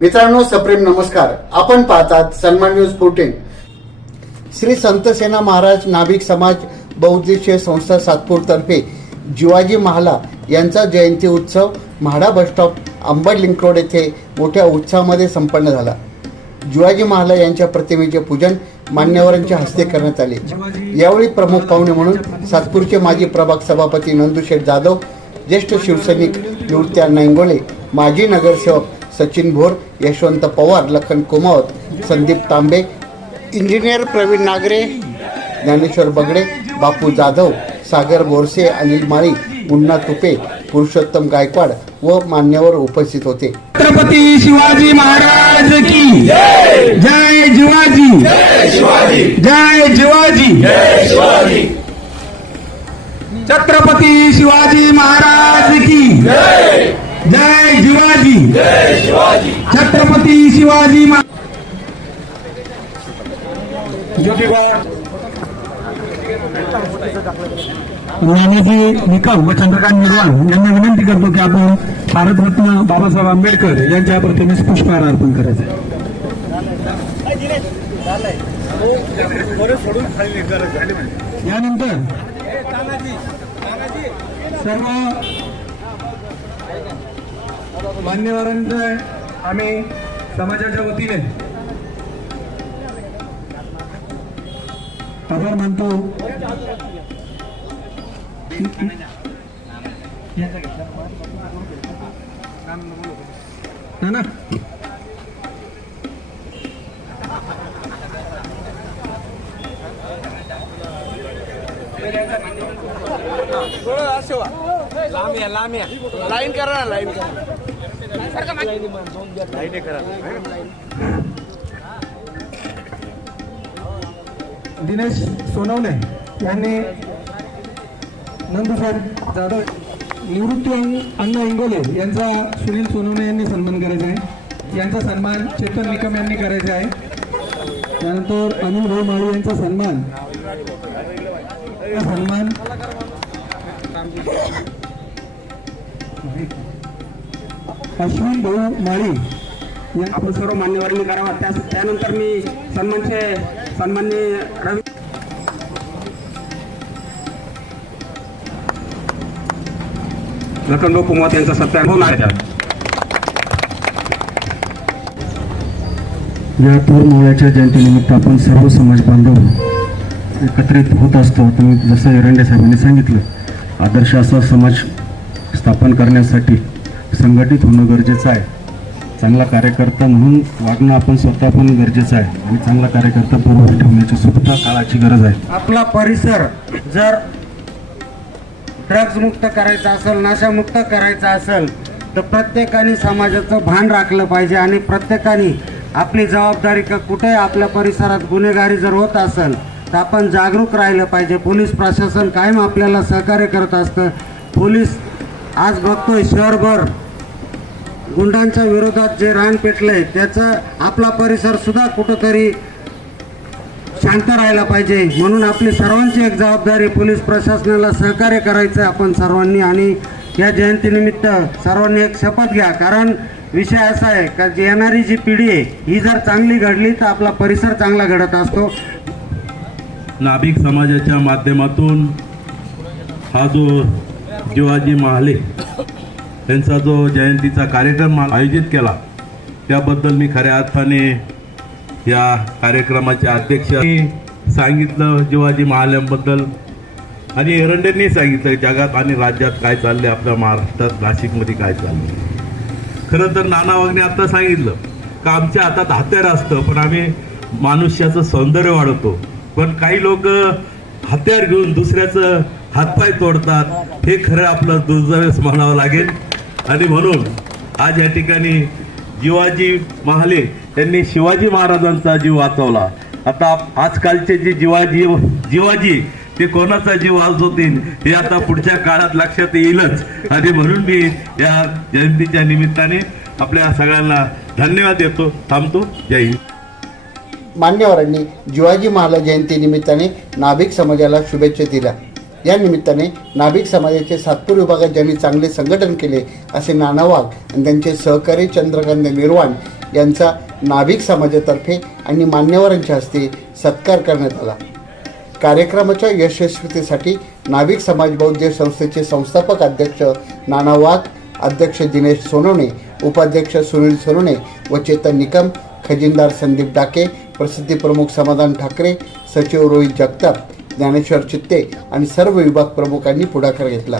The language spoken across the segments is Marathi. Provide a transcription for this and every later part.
मित्रांनो सप्रेम नमस्कार. आपण पाहतात सन्मान न्यूज फोर्टीन श्री संत सेना महाराज नाभिक समाज बहुद्देशीय संस्था सातपूर तर्फे जिवाजी महाला यांचा जयंती उत्सव MHADA bus stop Ambad link road येथे मोठ्या उत्साहामध्ये संपन्न झाला. जिवाजी महाला यांच्या प्रतिमेचे पूजन मान्यवरांच्या हस्ते करण्यात आले. यावेळी प्रमुख पाहुणे म्हणून सातपूरचे माजी प्रभाग सभापती नंदुशेठ जाधव ज्येष्ठ शिवसैनिक निवृत्त्या इंगोले माजी नगरसेवक सचिन भोर यशवंत पवार लखन कुमावत संदीप तांबे इंजिनियर प्रवीण नागरे ज्ञानेश्वर बगडे बापू जाधव सागर बोरसे अनिल माळी मुन्ना तुपे पुरुषोत्तम गायकवाड व मान्यवर उपस्थित होते. छत्रपती शिवाजी महाराज की जय जिवाजी. जय जिवाजी. छत्रपती शिवाजी महाराज की जय शिवाजी. छत्रपती शिवाजी महा- ज्योतिबा नानाजी निकम व चंद्रकांत निर्वाण यांना विनंती करतो की आपण भारतरत्न बाबासाहेब आंबेडकर यांच्या प्रतिमेस पुष्पहार अर्पण करायचे यानंतर सर्व मान्यवरांचं आम्ही समाजाच्या वतीने आभार मानतो. ना ना लांब या लांब या. लाईन करा लाईन करा लाईन करा. दिनेश सोनवणे यांनी नंदुसाहेब जाधव निवृत्ती अण्णा इंगोले यांचा सुनील सोनवणे यांनी सन्मान करायचा आहे. यांचा सन्मान चेतन निकम यांनी करायचा आहे. त्यानंतर अनिल भाऊ माळी यांचा सन्मान. सन्मान अश्विन भाऊ माळी आपण सर्व मान्यवरांनी करावा. त्या त्यानंतर मी सन्मानचे सन्मान्य रवी लखनभाऊ कुमार यांचा सत्याग्रह होऊन या थोर मावळ्याच्या जयंतीनिमित्त आपण सर्व समाज बांधव एकत्रित होत असतो. तुम्ही जसं एरंडे साहेबांनी सांगितलं आदर्श असा समाज स्थापन करण्यासाठी संघटित होणं गरजेचं आहे. चांगला कार्यकर्ता म्हणून वागणं आपण स्वतः पण गरजेचं आहे. आणि चांगला कार्यकर्ता पूर्वी ठेवण्याची सुद्धा काळाची गरज आहे. आपला परिसर जर ड्रग्ज मुक्त करायचा असेल नशामुक्त करायचा असेल तर प्रत्येकाने समाजाचं भान राखलं पाहिजे आणि प्रत्येकाने आपली जबाबदारी का कुठे आपल्या परिसरात गुन्हेगारी जर होत असेल तर आपण जागरूक राहिलं पाहिजे. पोलीस प्रशासन कायम आपल्याला सहकार्य करत असतं. पोलीस आज बघतोय शहरभर गुंडांच्या विरोधात जे रान पेटलंय त्याचं आपला परिसर सुद्धा कुठंतरी शांत राहायला पाहिजे. म्हणून आपली सर्वांची एक जबाबदारी पोलीस प्रशासनाला सहकार्य करायचं आहे आपण सर्वांनी आणि या जयंतीनिमित्त सर्वांनी एक शपथ घ्या. कारण विषय असा आहे का येणारी जी पिढी आहे ही जर चांगली घडली तर आपला परिसर चांगला घडत असतो. नाभिक समाजाच्या माध्यमातून हा जो शिवाजी महाले यांचा जो जयंतीचा कार्यक्रम आयोजित केला त्याबद्दल मी खऱ्या अर्थाने या कार्यक्रमाचे अध्यक्ष सांगितलं शिवाजी महाल्यांबद्दल आणि एरंडेंनी सांगितलं जगात आणि राज्यात काय चाललंय आपल्या महाराष्ट्रात नाशिकमध्ये काय चाललंय. खरं तर नाना वाघने आता सांगितलं का आमच्या हातात हत्यार असतं पण आम्ही मनुष्याचं सौंदर्य वाढवतो. पण काही लोक हत्यार घेऊन दुसऱ्याचं हातपाय तोडतात हे खरं आपलं दुर्दैवच म्हणावं लागेल. आणि म्हणून आज या ठिकाणी जिवाजी महाले यांनी शिवाजी महाराजांचा जीव वाचवला. आता आजकालचे जे जिवाजी जिवाजी ते कोणाचा जीव वाचवतील हे आता पुढच्या काळात लक्षात येईलच. आणि म्हणून मी या जयंतीच्या निमित्ताने आपल्या सगळ्यांना धन्यवाद देतो. थांबतो. जय हिंद. मान्यवरांनी जिवाजी महाराज जयंती निमित्ताने नाभिक समाजाला शुभेच्छा दिल्या. या निमित्ताने नाभिक समाजाचे सातपूर विभागात ज्यांनी चांगले संघटन केले असे नाना वाघ आणि त्यांचे सहकारी चंद्रकांत निर्वाण यांचा नाभिक समाजातर्फे आणि मान्यवरांच्या हस्ते सत्कार करण्यात आला. कार्यक्रमाच्या यशस्वीतेसाठी नाभिक समाज बौद्ध संस्थेचे संस्थापक अध्यक्ष नाना वाघ अध्यक्ष दिनेश सोनवणे उपाध्यक्ष सुनील सोनवणे व चेतन निकम खजिनदार संदीप डाके प्रसिद्धी प्रमुख समाधान ठाकरे सचिव रोहित जगताप ज्ञानेश्वर चित्ते आणि सर्व विभाग प्रमुखांनी पुढाकार घेतला.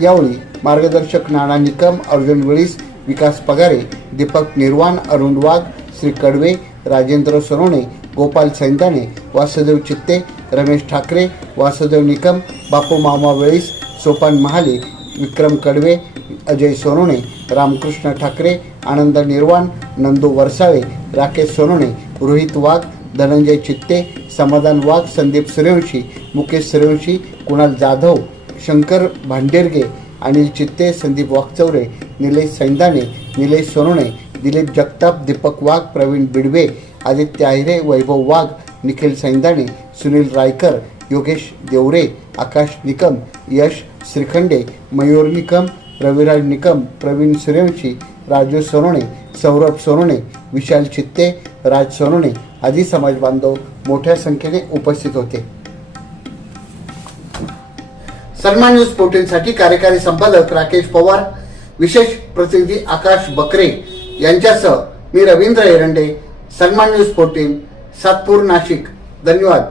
यावेळी मार्गदर्शक नाना निकम अर्जुन वेळीस विकास पगारे दीपक निर्वाण अरुण वाघ श्री कडवे राजेंद्र सोनवणे गोपाल सैंदाणे वासुदेव चित्ते रमेश ठाकरे वासुदेव निकम बापू मामा वेळीस सोपान महाले विक्रम कडवे अजय सोनवणे रामकृष्ण ठाकरे आनंद निर्वाण नंदू वरसाळे राकेश सोनवणे रोहित वाघ धनंजय चित्ते समाधान वाघ संदीप सूर्यवंशी मुकेश सूर्यवंशी कुणाल जाधव शंकर भांडेरगे अनिल चित्ते संदीप वाघचौरे निलेश सैंदाणे निलेश सोनवणे दिलीप जगताप दीपक वाघ प्रवीण बिडवे आदित्य आहिरे वैभव वाघ निखिल सैंदाणे सुनील रायकर योगेश देवरे आकाश निकम यश श्रीखंडे मयूर निकम रविराज निकम प्रवीण सूर्यवंशी राजू सोनवणे सौरभ सोनोने विशाल चित्ते राज सोनोने आदी समाज बांधव मोठ्या संख्येने उपस्थित होते. सन्मान न्यूज पोर्टलसाठी कार्यकारी संपादक राकेश पवार विशेष प्रतिनिधी आकाश बकरे यांच्यासह मी रवींद्र एरंडे सन्मान न्यूज फोर्टीन सातपूर नाशिक. धन्यवाद.